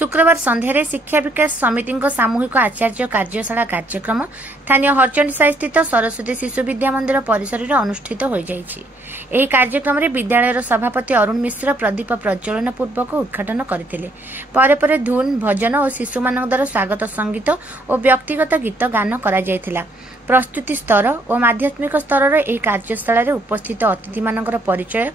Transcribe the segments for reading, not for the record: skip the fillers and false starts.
शुक्रवार संध्यारे शिक्षा विकास समिति सामूहिक आचार्य कार्यशाला कार्यक्रम स्थानीय हरचंडी स्थित सरस्वती शिशु विद्या मंदिर परिसर में अनुष्ठित हो जाइछि। एही कार्यक्रम रे विद्यालयर सभापति अरुण मिश्र प्रदीप प्रज्वलन पूर्वक उद्घाटन करथिले। परे परे धुन भजन और शिशु मानक द्वारा स्वागत संगीत और व्यक्तिगत गीत गान करा जायथिला। प्रस्तुति स्तर और माध्यमिक स्तर रे एही कार्यशाला रे उपस्थित अतिथि मानकर परिचय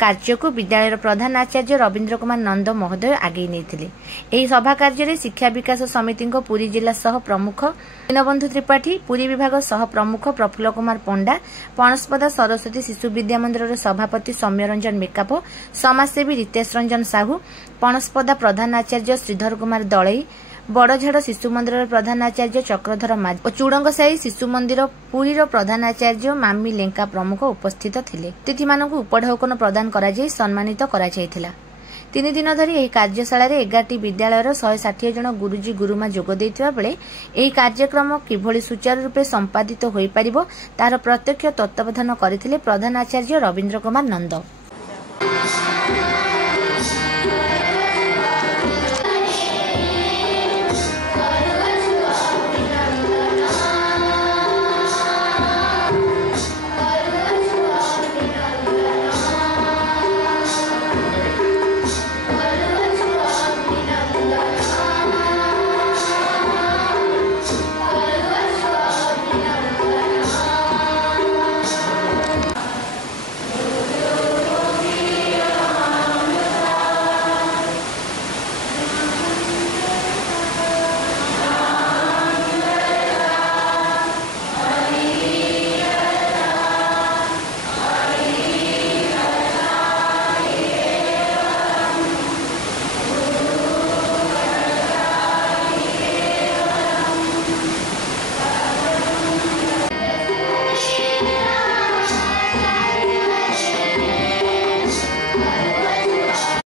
कार्य को विद्यालय प्रधान आचार्य रवीन्द्र कुमार नंद महोदय आगे नहीं। एही सभा कार्य शिक्षा विकास समिति पुरी जिला सह प्रमुख दीनबंधु त्रिपाठी, पुरी विभाग सह प्रमुख प्रफुल्ल कुमार पंडा, पणस्पदा सरस्वती शिशु विद्या मंदिर सभापति सौम्य रंजन मेकाप, समाजसेवी रितेश रंजन साहू, पणस्पदा प्रधान आचार्य श्रीधर कुमार दलई, बड़झाड़ शिशु मंदिर प्रधान आचार्य चक्रधर माझी और चुड़ंगसाई शिशु मंदिर पुरी प्रधान आचार्य मामी लेंका प्रमुख उपस्थित थिले। अतिथि मानक उपढौकन प्रदान करा जाय सम्मानित करा जायथिला। 3 दिन धरी एही कार्यशाला रे 11टी विद्यालयर 160 जन गुरुजी गुरुमा जोग दैथिबा बेले एही कार्यक्रम किभଳି सुचारू रूपे संपादित होई परिबो तार प्रत्यक्ष तत्त्वावधान करथिले प्रधान आचार्य रवीन्द्र कुमार नंद।